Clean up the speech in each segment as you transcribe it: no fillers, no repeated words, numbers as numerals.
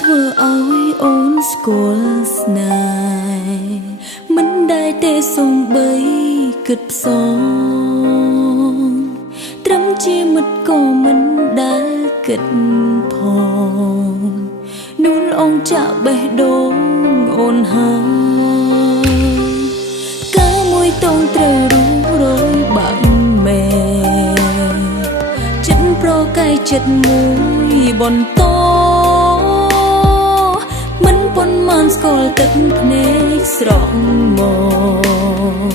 ធ្វើឲ្យអូនស្គាល់ស្នេហ៍មិនដែលទេសំបីគិតផ្សងត្រឹមជាមិត្តក៏មិនដែលគិតផងនួនអងចាក់បេះដូងអូនហើយកាលមួយតងត្រូវរយបាក់មែចិត្តប្រកែកចិត្តមួយបន្តមិនប៉ុន្មានស្គាល់ទឹកភ្នែកស្រក់មក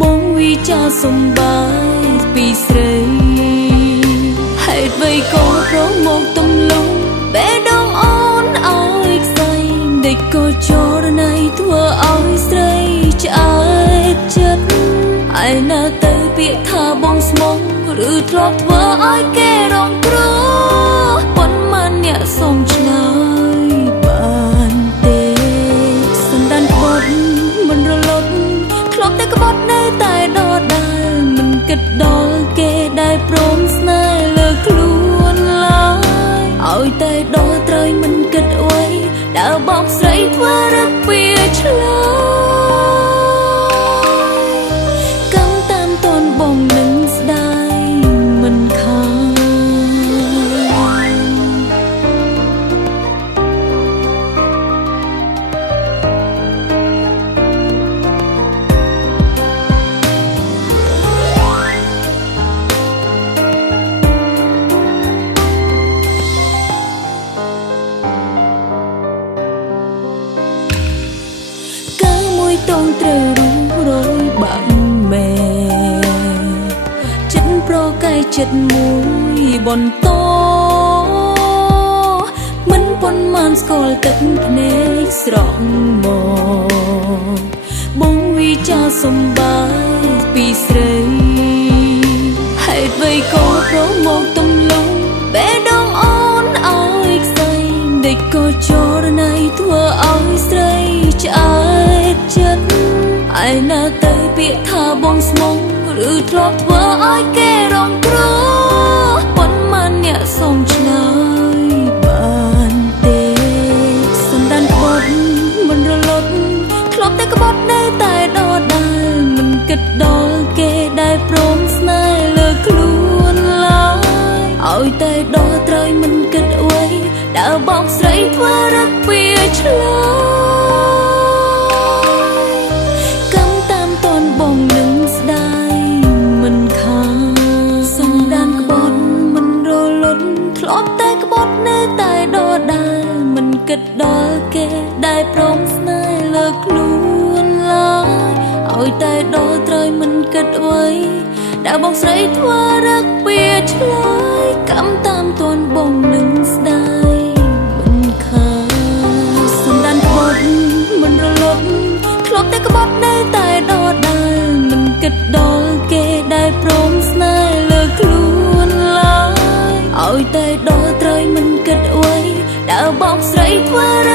បងវិចារសំបាយពីស្រីហេតុអ្វីក៏ប្រមកទំលងបេះដូងអូនឲ្យខ្សែដេកក៏ចរណៃធ្វើឲ្យស្រីឆ្អែតចិត្តឯណាទៅពាក្យថាបងស្មងឬធ្លាប់ធ្វើឲ្យគេរងគ្រោះប៉ុន្មានអ្នកសុំឆ្លើយបានទេសន្តានក្បត់មិនរលត់ធ្លាប់តែក្បត់នៅតែដដែលមិនគិតដល់គេដែលព្រមស្នេហ៍លើខ្លួនឡើយឲ្យតែដល់ត្រូវមិនគិតអ្វីដើរបោកស្រីធ្វើរឹកពីឆ្លើយកំតាមតនបងនឹងស្ដាយមិនខានតងត្រូវរយបាក់មែចិត្តប្រកែកចិត្តមួយបន្តមិនប៉ុន្មានស្គាល់ទឹកភ្នែកស្រក់មកបងវិចារសំបាយពីស្រីហេតុអ្វីក៏ប្រមកទំលងបេះដូងអូនឲ្យខ្សែដេកក៏ចរណៃធ្វើឲ្យស្រីឆ្អែតចិត្តឯណាទៅពាក្យថាបងស្មងឬធ្លាប់ធ្វើឲ្យគេរងគ្រោះប៉ុន្មានអ្នកសុំឆ្លើយបានទេសន្តានក្បត់មិនរលត់ធ្លាប់តែក្បត់នៅតែដដែលមិនគិតដល់គេដែលព្រមស្នេហ៍លើខ្លួនឡើយឲ្យតែដល់ត្រូវមិនគិតអ្វីដើរបោកស្រីធ្វើរឹកពីឆ្លើយបងនឹងស្ដាយមិនខានសន្តានក្បត់មិនរលត់ធ្លាប់តែក្បត់នៅតែដដែលមិនគិតដល់គេដែលព្រមស្នេហ៍លើខ្លួនឡើយឲ្យតែដល់ត្រូវមិនគិតអ្វីដែលបងស្រីធ្វើរឹកពីឆ្លើយកំតាមតនបងនឹងស្ដាយមិនខានសន្តានក្បត់មិនរលត់ធ្លាប់តែក្បត់នៅតែដដែលមិនគិតដល់គេដែលព្រមស្នេហ៍លើខ្លួនឡើយឲ្យតែដល់ត្រូវមិនគិតអ្វីដើរបោកស្រីធ្វើ